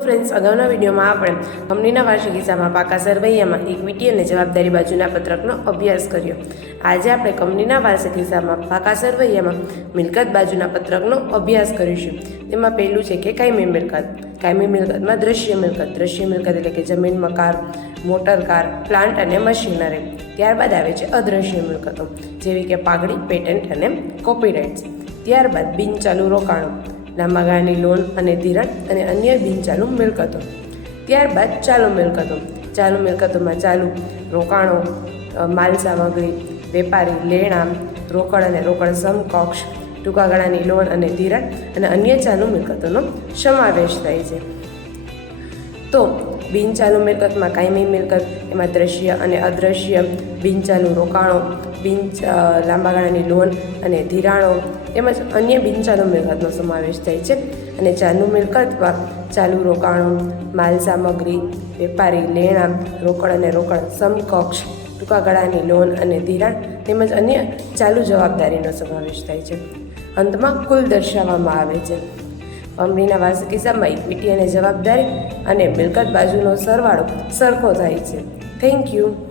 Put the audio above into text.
Friends અગાઉના વિડીયોમાં આપણે કંપનીના વાર્ષિક હિસ્સામાં પાકા સરવૈયામાં ઇક્વિટી અને જવાબદારી બાજુના પત્રકનો અભ્યાસ કર્યો. આજે આપણે કંપનીના વાર્ષિક હિસ્સામાં પાકા સરવૈયામાં મિલકત બાજુના પત્રકનો અભ્યાસ કરીશું. તેમાં પહેલું છે કે કાયમી મિલકત. કાયમી મિલકતમાં દ્રશ્ય મિલકત. દ્રશ્ય મિલકત એટલે કે જમીન મકાર મોટર કાર, પ્લાન્ટ અને મશીનરી. ત્યારબાદ આવે છે અદ્રશ્ય મિલકતો, જેવી કે પાઘડી, પેટન્ટ અને કોપીરાઇટ્સ. ત્યારબાદ બિનચાલુ રોકાણો. લાંબા ગાળાની લોન અને ધિરાણ અને અન્ય બિનચાલુ મિલકતો. ત્યારબાદ ચાલુ મિલકતો. ચાલુ મિલકતોમાં ચાલુ રોકાણો માલ સામગ્રી, વેપારી લેણાં રોકડ અને રોકડ સમકક્ષ, ટૂંકા ગાળાની લોન અને ધિરાણ અને અન્ય ચાલુ મિલકતોનો સમાવેશ થાય છે. તો બિનચાલુ મિલકતમાં કાયમી મિલકત, એમાં દ્રશ્ય અને અદ્રશ્ય, બિનચાલુ રોકાણો, બિન લાંબા ગાળાની લોન અને ધિરાણો, તેમજ અન્ય બિનચાલુ મિલકતનો સમાવેશ થાય છે. અને ચાલુ મિલકતમાં ચાલુ રોકાણો, માલ સામગ્રી, વેપારી લેણાં, રોકડ અને રોકડ સમકક્ષ, ટૂંકા ગાળાની લોન અને ધિરાણ, તેમજ અન્ય ચાલુ જવાબદારીનો સમાવેશ થાય છે. અંતમાં કુલ દર્શાવવામાં આવે છે. કંપનીના વાર્ષિક હિસાબમાં ઇક્વિટી અને જવાબદારી અને મિલકત બાજુનો સરવાળો સરખો થાય છે. Thank you